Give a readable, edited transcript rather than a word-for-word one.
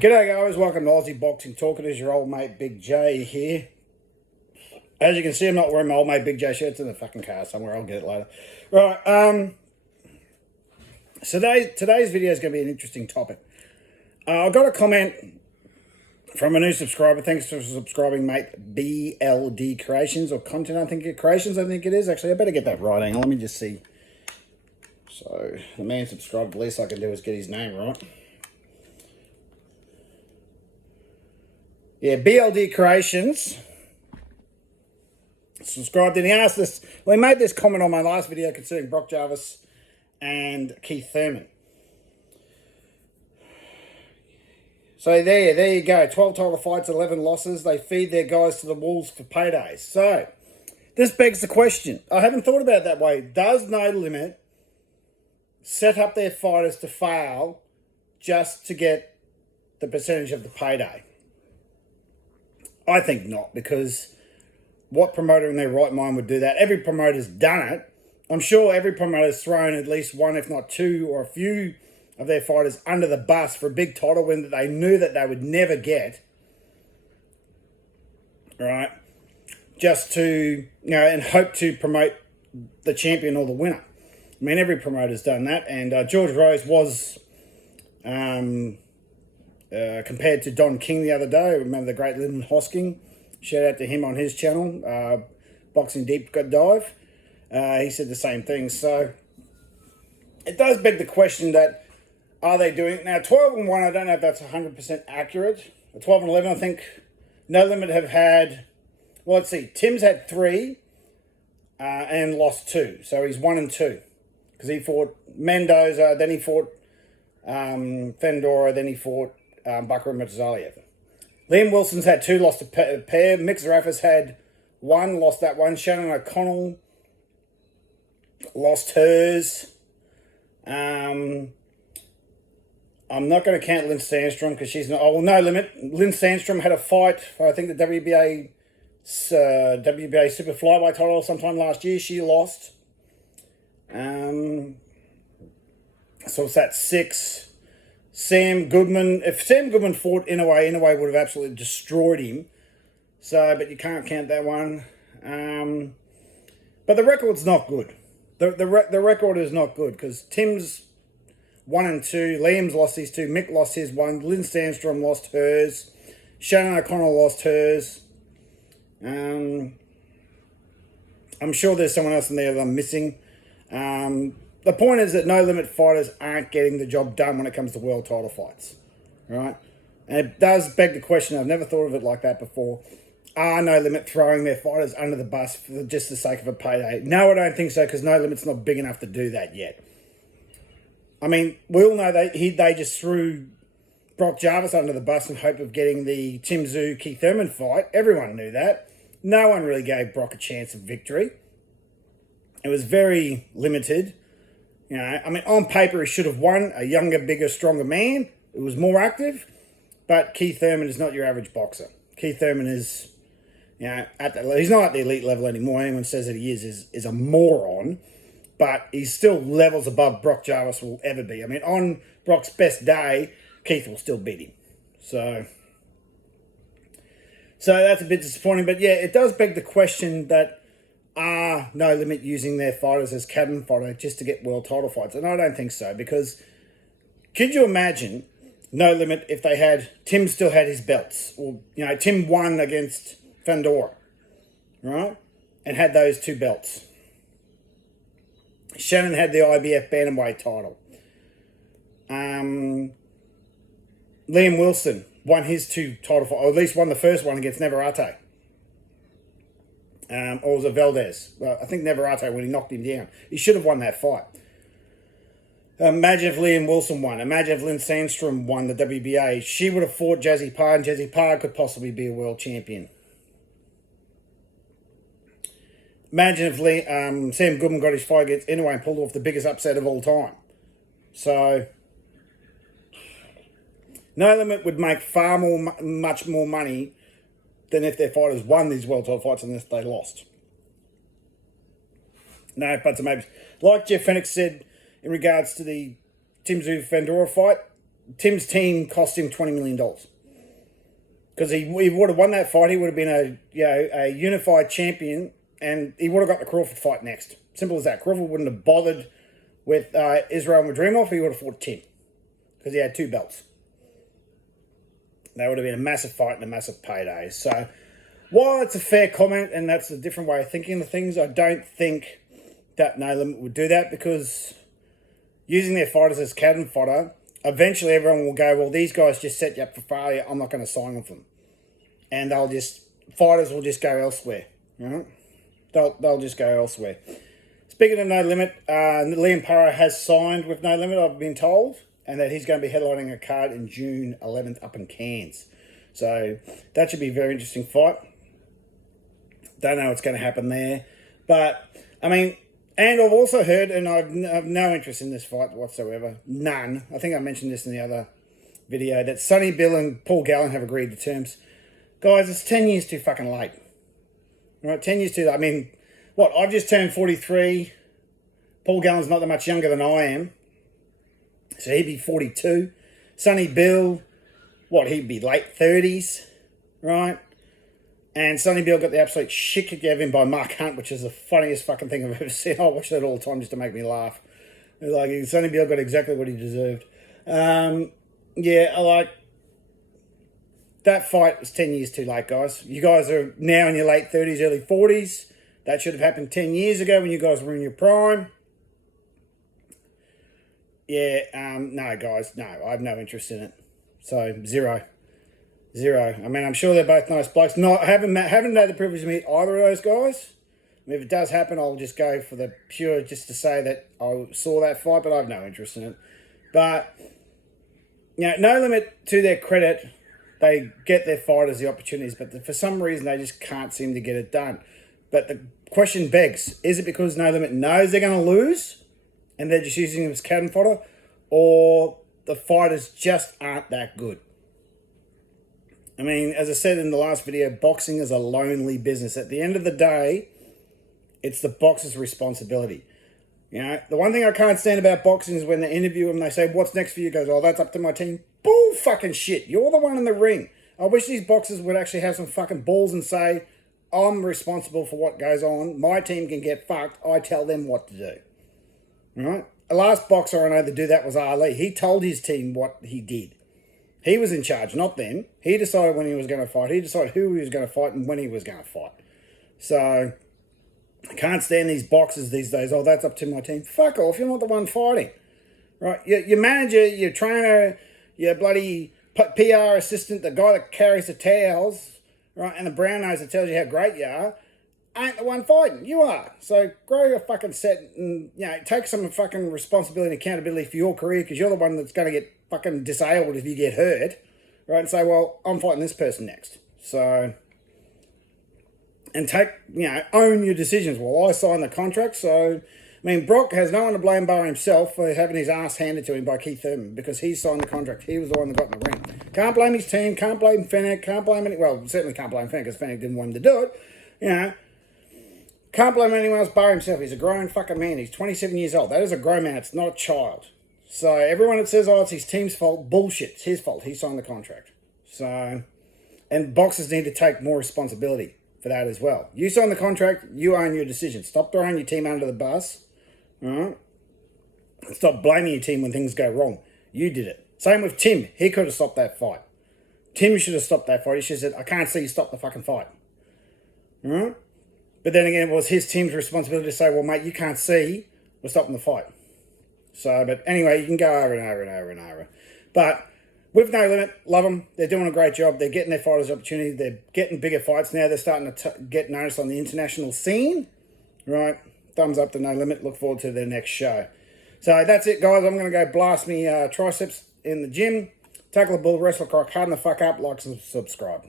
G'day guys, welcome to Aussie Boxing Talk. It is your old mate Big J here. As you can see, I'm not wearing my old mate Big J shirt. It's in the fucking car somewhere. I'll get it later. Right, so today's video is going to be an interesting topic. I got a comment from a new subscriber. Thanks for subscribing, mate. BLD Creations, or Content, I think Creations, I think it is. Actually, I better get that right. Hang on, let me just see. So, the man subscribed. The least I can do is get his name right. Yeah, BLD Creations subscribed, and he asked this. Well, he made this comment on my last video concerning Brock Jarvis and Keith Thurman. So there you go. 12 title fights, 11 losses. They feed their guys to the wolves for paydays. So this begs the question. I haven't thought about it that way. Does No Limit set up their fighters to fail just to get the percentage of the payday? I think not, because what promoter in their right mind would do that? Every promoter's done it. I'm sure every promoter's thrown at least one, if not two, or a few of their fighters under the bus for a big title win that they knew that they would never get. Right? Just to, and hope to promote the champion or the winner. I mean, every promoter's done that. And George Rose was compared to Don King the other day. Remember the great Lyndon Hosking? Shout out to him on his channel, Boxing Deep Dive. He said the same thing. So it does beg the question that, are they doing it? Now, 12-1, I don't know if that's 100% accurate. 12-11, I think No Limit have had, well, let's see, Tim's had 3 and lost 2. So he's 1-2. Because he fought Mendoza, then he fought Fendora, then he fought Bakar Mirzaev. Liam Wilson's had 2, lost a pair. Mick Zarafa's had 1, lost that one. Shannon O'Connell lost hers. I'm not going to count Lynn Sandstrom because she's not. Oh, well, No Limit. Lynn Sandstrom had a fight for, I think, the WBA Super Flyweight title sometime last year. She lost. So it's that 6. Sam Goodman. If Sam Goodman fought Inoue would have absolutely destroyed him. So, but you can't count that one. But the record's not good. The record is not good because Tim's 1-2. Liam's lost his 2. Mick lost his 1. Lynn Sandstrom lost hers. Shannon O'Connell lost hers. I'm sure there's someone else in there that I'm missing. The point is that No Limit fighters aren't getting the job done when it comes to world title fights, right? And it does beg the question, I've never thought of it like that before, are No Limit throwing their fighters under the bus for just the sake of a payday? No, I don't think so, because No Limit's not big enough to do that yet. I mean, we all know they just threw Brock Jarvis under the bus in hope of getting the Tim Tszyu Keith Thurman fight. Everyone knew that. No one really gave Brock a chance of victory. It was very limited. I mean, on paper, he should have won. A younger, bigger, stronger man. It was more active. But Keith Thurman is not your average boxer. Keith Thurman is, he's not at the elite level anymore. Anyone says that he is a moron. But he's still levels above Brock Jarvis will ever be. I mean, on Brock's best day, Keith will still beat him. So that's a bit disappointing. But yeah, it does beg the question that, are No Limit using their fighters as cabin fodder just to get world title fights? And I don't think so, because could you imagine No Limit if they had, Tim still had his belts, or, Tim won against Fendora, right? And had those 2 belts. Shannon had the IBF Bantamweight title. Liam Wilson won his 2 title fights, or at least won the first one against Navarrete. Or was it Valdez? Well, I think Navarrete when he knocked him down. He should have won that fight. Imagine if Liam Wilson won. Imagine if Lynn Sandstrom won the WBA. She would have fought Jazzy Parr, and Jazzy Parr could possibly be a world champion. Imagine if Sam Goodman got his fight against Inoue and pulled off the biggest upset of all time. So, No Limit would make much more money than if their fighters won these world title fights unless they lost. No, but maybe. Like Jeff Fenech said in regards to the Tim Tszyu Fendora fight, Tim's team cost him $20 million. Because he would have won that fight, he would have been a unified champion, and he would have got the Crawford fight next. Simple as that. Crawford wouldn't have bothered with Israel Madrimov. He would have fought Tim because he had 2 belts. That would have been a massive fight and a massive payday. So while it's a fair comment and that's a different way of thinking of things, I don't think that No Limit would do that, because using their fighters as cannon fodder, eventually everyone will go, well, these guys just set you up for failure. I'm not going to sign them for them. And fighters will just go elsewhere. Right? They'll just go elsewhere. Speaking of No Limit, Liam Paro has signed with No Limit, I've been told, and that he's going to be headlining a card in June 11th up in Cairns. So that should be a very interesting fight. Don't know what's going to happen there. But, I mean, and I've also heard, and I've no interest in this fight whatsoever, none. I think I mentioned this in the other video, that Sonny Bill and Paul Gallen have agreed to terms. Guys, it's 10 years too fucking late. Right, 10 years too late. I mean, what, I've just turned 43. Paul Gallen's not that much younger than I am. So he'd be 42. Sonny Bill, what, he'd be late 30s, right? And Sonny Bill got the absolute shit kicked out of him by Mark Hunt, which is the funniest fucking thing I've ever seen. I watch that all the time just to make me laugh. Like, Sonny Bill got exactly what he deserved. Yeah, I like... That fight was 10 years too late, guys. You guys are now in your late 30s, early 40s. That should have happened 10 years ago when you guys were in your prime. Yeah, no, guys, no. I have no interest in it. So, zero. I mean, I'm sure they're both nice blokes. I haven't had the privilege to meet either of those guys. I mean, if it does happen, I'll just go for the pure, just to say that I saw that fight, but I have no interest in it. But, you know, No Limit, to their credit, they get their fighters the opportunities, but for some reason they just can't seem to get it done. But the question begs, is it because No Limit knows they're going to lose and they're just using them as cannon fodder, or the fighters just aren't that good? I mean, as I said in the last video, boxing is a lonely business. At the end of the day, it's the boxer's responsibility. You know, the one thing I can't stand about boxing is when they interview him, they say, what's next for you? He goes, oh, that's up to my team. Bull fucking shit. You're the one in the ring. I wish these boxers would actually have some fucking balls and say, I'm responsible for what goes on. My team can get fucked. I tell them what to do. Right? The last boxer I know to do that was Ali. He told his team what he did. He was in charge, not them. He decided when he was going to fight. He decided who he was going to fight and when he was going to fight. So, I can't stand these boxers these days. Oh, that's up to my team. Fuck off. You're not the one fighting. Right? Your manager, your trainer, your bloody PR assistant, the guy that carries the towels, right, and the brown nose that tells you how great you are, ain't the one fighting. You are. So grow your fucking set and, you know, take some fucking responsibility and accountability for your career, because you're the one that's going to get fucking disabled if you get hurt, right? And say, well, I'm fighting this person next. So, and take, you know, own your decisions. Well, I signed the contract, so... I mean, Brock has no one to blame bar himself for having his ass handed to him by Keith Thurman, because he signed the contract. He was the one that got in the ring. Can't blame his team, can't blame Fennec, can't blame any... Well, certainly can't blame Fennec, because Fennec didn't want him to do it. You know, can't blame anyone else bar himself. He's a grown fucking man. He's 27 years old. That is a grown man. It's not a child. So everyone that says, oh, it's his team's fault, bullshit. It's his fault. He signed the contract. So, and boxers need to take more responsibility for that as well. You signed the contract, you own your decision. Stop throwing your team under the bus. Alright? Stop blaming your team when things go wrong. You did it. Same with Tim. He could have stopped that fight. Tim should have stopped that fight. He should have said, I can't see you stop the fucking fight. Alright? But then again, it was his team's responsibility to say, well, mate, you can't see. We're stopping the fight. So, but anyway, you can go over and over and over and over. But with No Limit, love them. They're doing a great job. They're getting their fighters opportunity. They're getting bigger fights now. They're starting to get noticed on the international scene. Right? Thumbs up to No Limit. Look forward to their next show. So that's it, guys. I'm going to go blast me triceps in the gym. Tackle the bull, wrestle, croc, harden the fuck up, like and subscribe.